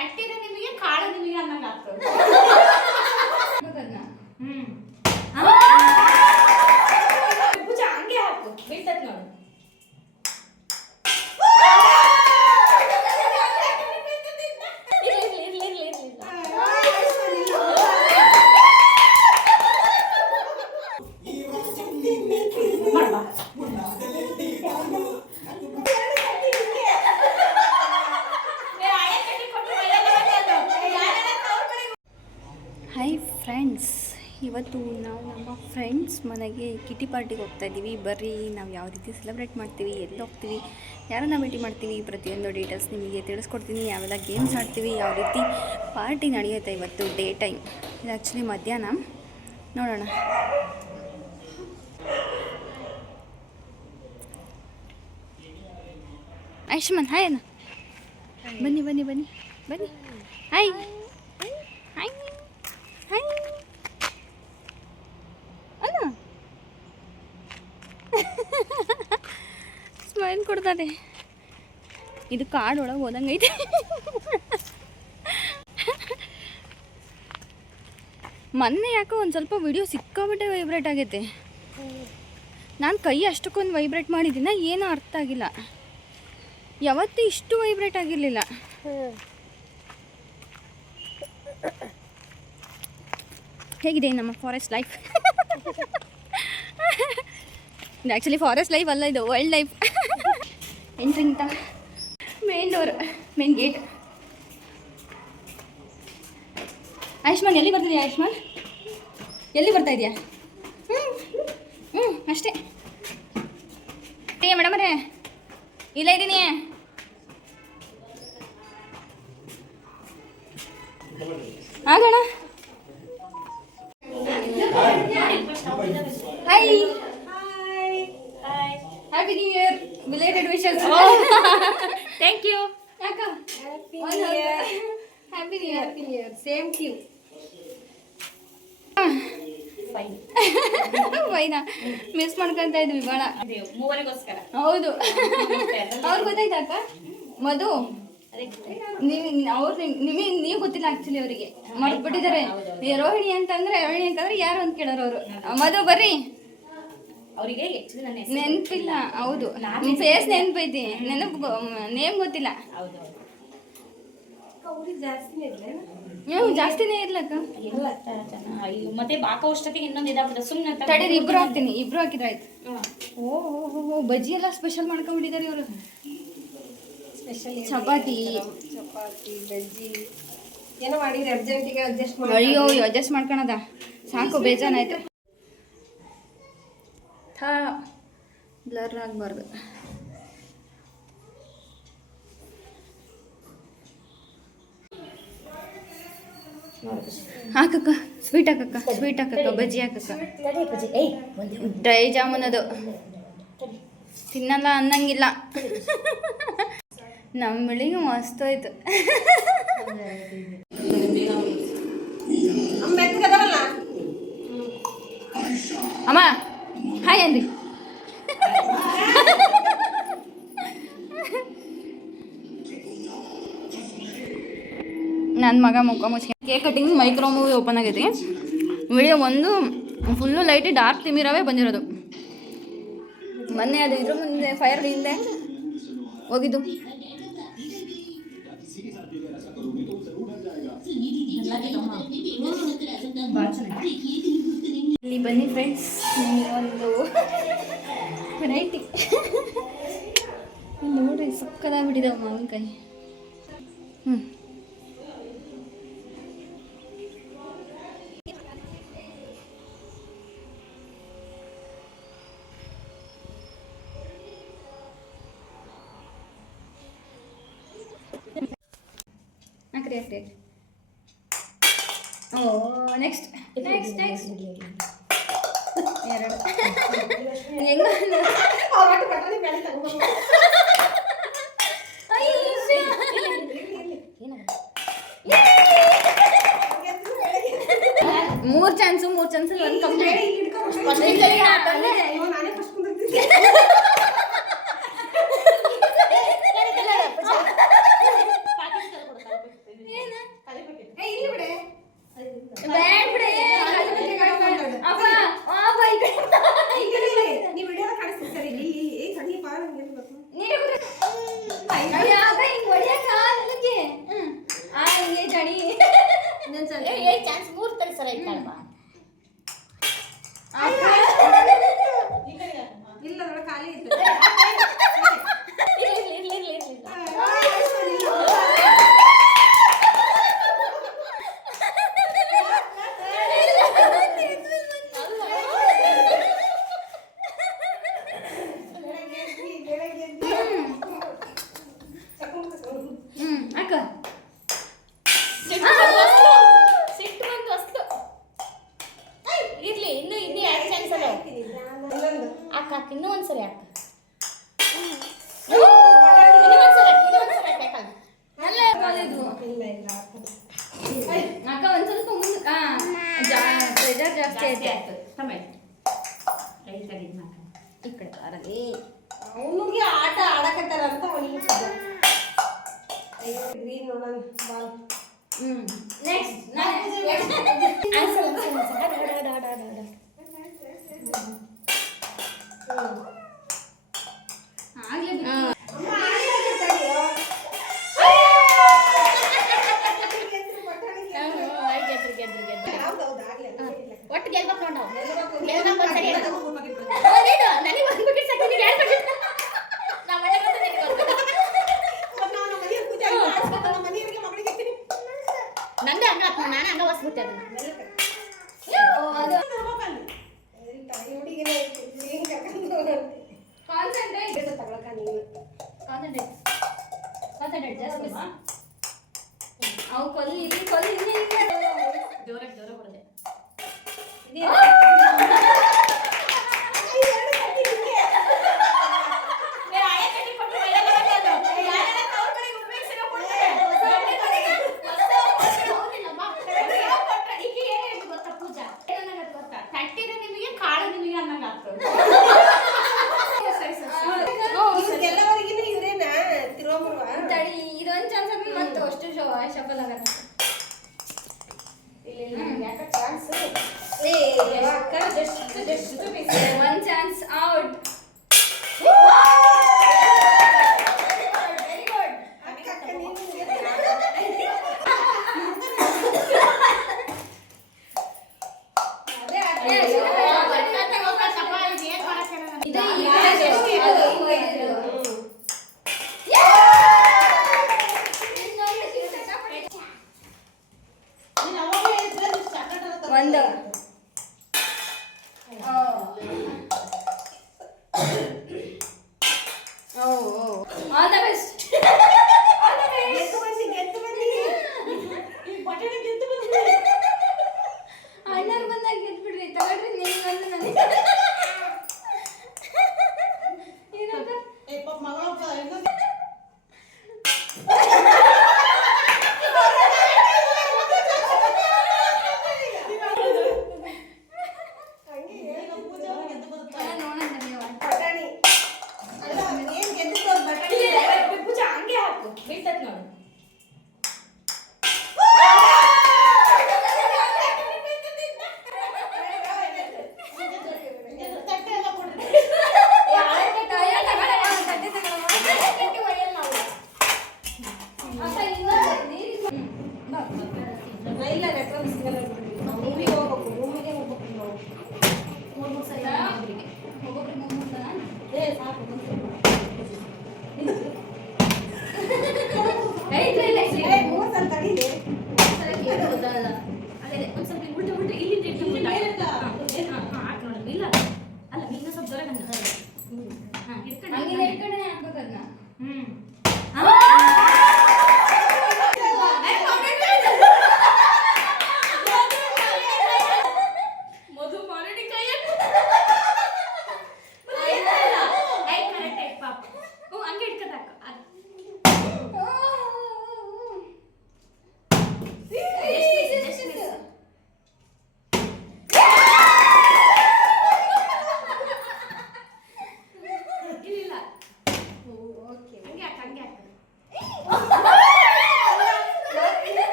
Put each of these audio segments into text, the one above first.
ತಟ್ಟಿದ ನಿಮಗೆ ಕಾಳು ನಿಮಗೆ ಅನ್ನಂಗ ಆಗ್ತದೆ ಹ್ಮ್. ಫ್ರೆಂಡ್ಸ್, ಇವತ್ತು ನಾವು ನಮ್ಮ ಫ್ರೆಂಡ್ಸ್ ಮನೆಗೆ ಕಿಟಿ ಪಾರ್ಟಿಗೆ ಹೋಗ್ತಾ ಇದ್ದೀವಿ. ಬರ್ರಿ, ನಾವು ಯಾವ ರೀತಿ ಸೆಲೆಬ್ರೇಟ್ ಮಾಡ್ತೀವಿ, ಎಲ್ಲಿ ಹೋಗ್ತೀವಿ, ಯಾರನ್ನ ಭೇಟಿ ಮಾಡ್ತೀವಿ, ಪ್ರತಿಯೊಂದು ಡೀಟೇಲ್ಸ್ ನಿಮಗೆ ತಿಳಿಸ್ಕೊಡ್ತೀನಿ. ಯಾವೆಲ್ಲ ಗೇಮ್ಸ್ ಆಡ್ತೀವಿ, ಯಾವ ರೀತಿ ಪಾರ್ಟಿ ನಡೆಯುತ್ತೆ ಇವತ್ತು ಡೇ ಟೈಮ್ ಇದು ಆ್ಯಕ್ಚುಲಿ ಮಧ್ಯಾಹ್ನ. ನೋಡೋಣ. ಆಯುಷ್ಮಾನ್ ಹಾಯ್ ಅಣ್ಣ. ಬನ್ನಿ ಬನ್ನಿ ಬನ್ನಿ ಬನ್ನಿ. ಹಾಯ್ ಹಾಯ್ ಅಣ್ಣ ಕೊಡ್ತಾರೆ ಇದು ಕಾಡೊಳಗೆ ಹೋದಂಗೈತೆ ಮೊನ್ನೆ ಯಾಕೋ ಒಂದು ಸ್ವಲ್ಪ ವಿಡಿಯೋ ಸಿಕ್ಕಾಬಿಟ್ಟೆ ವೈಬ್ರೇಟ್ ಆಗೈತೆ. ನಾನು ಕೈ ಅಷ್ಟಕ್ಕೊಂದು ವೈಬ್ರೇಟ್ ಮಾಡಿದ್ದೀನ ಏನೂ ಅರ್ಥ ಆಗಿಲ್ಲ. ಯಾವತ್ತೂ ಇಷ್ಟು ವೈಬ್ರೇಟ್ ಆಗಿರಲಿಲ್ಲ. ಹೇಗಿದೆ ನಮ್ಮ forest life actually forest life ಅಲ್ಲ, ಇದು wild life entering main door, main gate. Ayushman, ಎಲ್ಲಿ ಬರ್ತಿದ್ಯಾ ಆಯುಷ್ಮಾನ್? ಎಲ್ಲಿ ಬರ್ತಾ ಇದೆಯಾ? ಹ್ಞೂ ಹ್ಞೂ ಅಷ್ಟೇ. ಏ ಮೇಡಮರೇ ಇಲ್ಲ ಇದ್ದೀನಿ. ಮಾಡ್ಕೊಂತ ಇದ್ವಿ ಬಹಳ. ಮೂವರಿಗೋಸ್ಕರ. ಹೌದು. ಅವ್ರು ಗೊತ್ತಾಯ್ತಾ ಅಕ್ಕ? ಮಧು? ಅವ್ರ ನೀವು ಅವ್ರು ನಿಮಗೆ ನೀವು ಗೊತ್ತಿಲ್ಲ ಆಕ್ಚುಲಿ ಅವರಿಗೆ. ಮಾಡ್ಬಿಟ್ಟಿದ್ದಾರೆ. ರೋಹಿಣಿ ಅಂತಂದ್ರೆ ರೋಹಿಣಿ ಅಂತಂದ್ರೆ ಯಾರು ಅಂತ ಕೇಳೋರು ಅವರು. ಮಧು ಬರ್ರಿ. ಅವರಿಗೆ ಆಕ್ಚುಲಿ ನನ್ನ ಹೆಸರು ನೆನಪಿಲ್ಲ. ಹೌದು. ಫೇಸ್ ನೆನಪೈತಿ. ನೆನಪು ನೇಮ್ ಗೊತ್ತಿಲ್ಲ. ಹೌದು ನೀವು ಜಾಸ್ತಿನೇ ಇರ್ಲಕ್ಕ? ಇಲ್ಲ ಅಯ್ಯೋ, ಮತ್ತೆ ಬಾಕವಷ್ಟೊತ್ತಿಗೆ ಇನ್ನೊಂದು ಇದಾಗ್ಬಿಡುತ್ತೆ. ಸುಮ್ಮನೆ ತಡೀರಿ ಇಬ್ರು ಹಾಕ್ತೀನಿ ಇಬ್ರು ಹಾಕಿದ್ರೆ ಆಯ್ತು. ಓ ಓ, ಓ, ಓ, ಬಜ್ಜಿ ಎಲ್ಲ ಸ್ಪೆಷಲ್ ಮಾಡ್ಕೊಂಡ್ಬಿಟ್ಟಿದ್ದಾರೆ ಇವರು. ಸ್ಪೆಷಲ್ ಚಪಾತಿ. ಚಪಾತಿ ಬಜ್ಜಿ. ಏನೋ ಮಾಡಿದ್ರೆ ಅರ್ಜೆಂಟಿಗೆ ಅಡ್ಜಸ್ಟ್ ಮಾಡಿ ಅಯ್ಯೋ ಅಡ್ಜಸ್ಟ್ ಮಾಡ್ಕೊಳದ? ಸಾಕು ಬೇಜಾನಾಯ್ತು ಥಾ ಬ್ಲರ್ ಆಗಬಾರ್ದು. ಹಾಕಕ್ಕ ಸ್ವೀಟ್ ಹಾಕಕ್ಕ ಸ್ವೀಟ್ ಹಾಕಕ್ಕ, ಬಜ್ಜಿ ಹಾಕಕ್ಕ. ಡ್ರೈ ಜಾಮೂನ್ ಅದು. ತಿನ್ನಲ್ಲ ಅನ್ನಂಗಿಲ್ಲ. ನಮ್ಮ ಬೆಳಿಗ್ಗೆ ಮಸ್ತ್ ಆಯ್ತು ಅಮ್ಮ ಹಾಯ್ ಅಂದ್ರಿ ನನ್ನ ಮಗ ಮುಖ ಮುಚ್ಕೆ cake cutting micro movie open ಆಗೈತಿ. ವಿಡಿಯೋ ಒಂದು ಫುಲ್ಲು ಲೈಟ್ ಡಾರ್ಕ್ ತಿಮಿರವೇ ಬಂದಿರೋದು. ಮೊನ್ನೆ ಅದು ಇದ್ರ ಮುಂದೆ ಫೈರ್ ಹಿಂದೆ ಹೋಗಿದ್ದು. ಇಲ್ಲಿ ಬನ್ನಿ ಫ್ರೆಂಡ್ಸ್ ಒಂದು ವೆರೈಟಿ ನೋಡ್ರಿ ಸಕ್ಕದಾಗ್ಬಿಟ್ಟಿದ್ದಾವೆ ಮಾವಿನಕಾಯಿ. ಹ್ಞೂ எங்க ball. Next. Next. Next. அங்கே வாசல்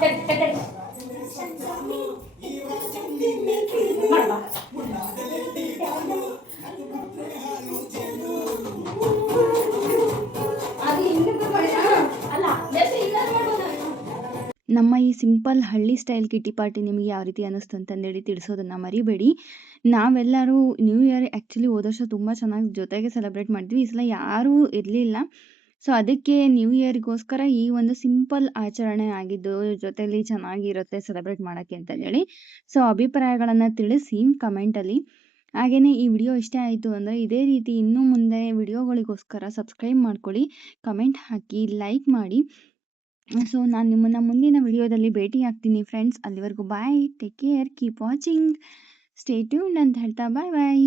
ನಮ್ಮ ಈ ಸಿಂಪಲ್ ಹಳ್ಳಿ ಸ್ಟೈಲ್ ಕಿಟಿ ಪಾರ್ಟಿ ನಿಮಗೆ ಯಾವ ರೀತಿ ಅನ್ನಿಸ್ತು ಅಂತಂದೇಳಿ ತಿಳಿಸೋದನ್ನು ಮರಿಬೇಡಿ. ನಾವೆಲ್ಲರೂ ನ್ಯೂ ಇಯರ್ ಆ್ಯಕ್ಚುಲಿ ಹೋದ ವರ್ಷ ತುಂಬ ಚೆನ್ನಾಗಿ ಜೊತೆಗೆ ಸೆಲೆಬ್ರೇಟ್ ಮಾಡಿದ್ವಿ. ಈ ಸಲ ಯಾರೂ ಇರಲಿಲ್ಲ. ಸೊ ಅದಕ್ಕೆ ನ್ಯೂ ಇಯರ್ಗೋಸ್ಕರ ಈ ಒಂದು ಸಿಂಪಲ್ ಆಚರಣೆ ಆಗಿದ್ದು, ಜೊತೆಲಿ ಚೆನ್ನಾಗಿರುತ್ತೆ ಸೆಲೆಬ್ರೇಟ್ ಮಾಡೋಕ್ಕೆ ಹೇಳಿ ಸೊ ಅಭಿಪ್ರಾಯಗಳನ್ನು ತಿಳಿಸಿ ಕಮೆಂಟಲ್ಲಿ ಹಾಗೆಯೇ ಈ ವಿಡಿಯೋ ಇಷ್ಟ ಆಯಿತು ಅಂದರೆ ಇದೇ ರೀತಿ ಇನ್ನೂ ಮುಂದೆ ವಿಡಿಯೋಗಳಿಗೋಸ್ಕರ ಸಬ್ಸ್ಕ್ರೈಬ್ ಮಾಡ್ಕೊಳ್ಳಿ ಕಮೆಂಟ್ ಹಾಕಿ ಲೈಕ್ ಮಾಡಿ. ಸೊ ನಾನು ನಿಮ್ಮನ್ನು ಮುಂದಿನ ವಿಡಿಯೋದಲ್ಲಿ ಭೇಟಿ ಆಗ್ತೀನಿ ಫ್ರೆಂಡ್ಸ್ ಅಲ್ಲಿವರೆಗೂ bye take care keep watching stay tune ಅಂತ ಹೇಳ್ತಾ ಬಾಯ್ ಬಾಯ್